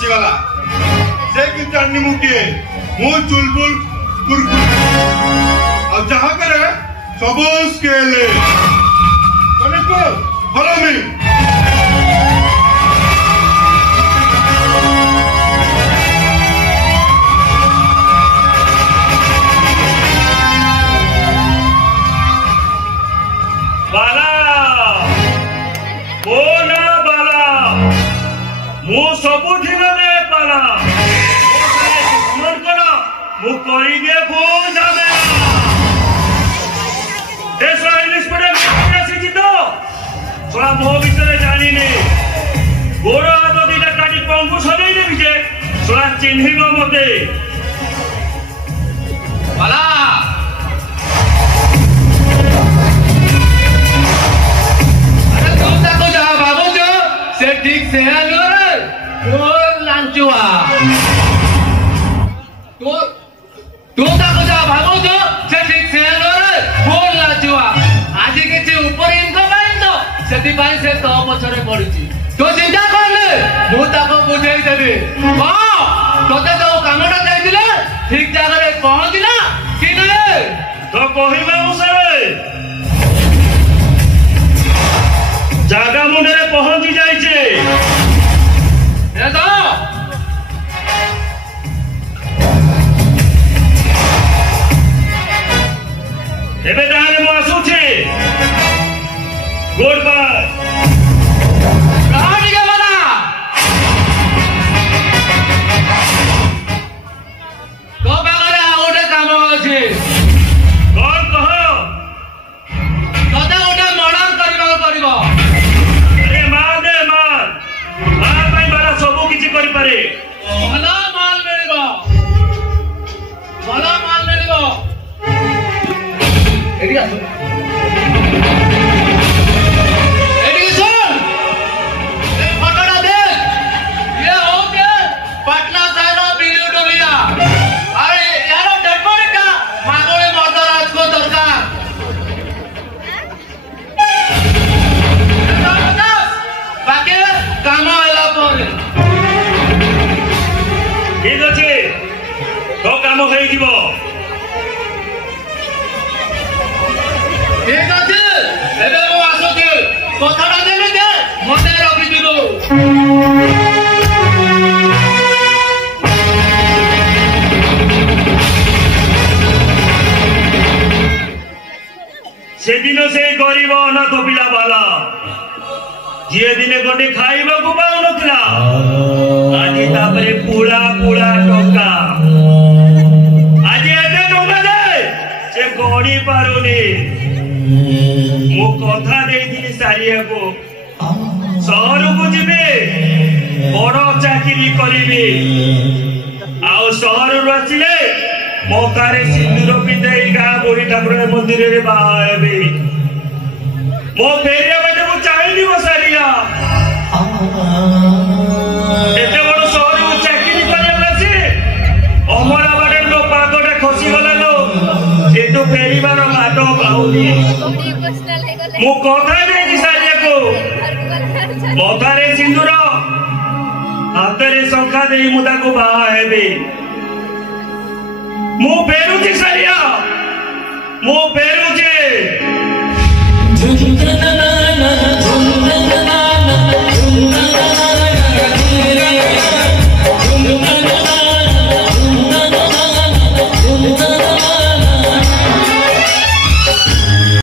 फसीगला से कि जानी मु किए मु चुलबुल कुरकुर और जहां करे सब स्केले कनेक्ट फॉलो मी बाला बोला बाला मु सबु दिन रे बाला मन करो मु करी दे बहुत जाने देश इंग्लिश पढ़े कैसे जीतो थोड़ा मोह भीतर जानी नहीं गोरा तो दिला काटी पंगु सजाई दे बिजे थोड़ा चिन्हिबो मते बाला से ठीक से है रे तो लांचुआ तो ताको जा भागो जो से ठीक से है रे बोल लांचुआ आज के ऊपर इनकम पाइन तो सेति पाइन से तो पछरे पड़िची तो चिंता कर ले मु ताको बुझाई देबे हां तोते तो कामटा जाइदिले ठीक जगह रे पहुंचना कि नै तो कहिबा मुसरे जागा मुंडे पहुंची जाइछे ए तो एबे ताले मो आसुछे गुड बाय रानी के बना तो बागरे आउटे काम अछि कोन कहो तोते ओटे मर्डर करबा करबो करी पारे भला माल मिलिबो एडी आसो एडी सुन ए फटड़ा देख ये हो के पटना साइड बिल्डिंग डोलिया अरे यार डेड बॉडी का मागोले मर्डर आज को दरकार बाकी काम होला पर ठीक अच्छे तो काम हो ठीक अच्छे एबे मो आसोके कथाटा देले दे मते रखि दिबो से दिन से गरीब अनाथ पिला बाला जे दिने गंडे खाइबा को पाउ नथला आज तापरे पूरा पूरा टोका आज एते टोका दे से गणी पारुनी मो कथा देइथिनि सारिया को शहर को जिबे बड़ चाकरी करिबे आउ शहर रु आसिले मोकारे सिंदूर पिंधाई गा बोरी ठाकुर मंदिर रे बाहा हेबे मो फेरिया बाटे को चाहिनी बसारिया एते बड़ शहर को चाकरी करला से अमरा बाटे लो पागोटा खसी गला लो ए तो फेरीबार माटो पाउनी मो कथा देइछि सारिया को मोकारे सिंदूर हातरे शंखा देई मुदा को बाहा हेबे मु फेरुची सारिया मु फेरुची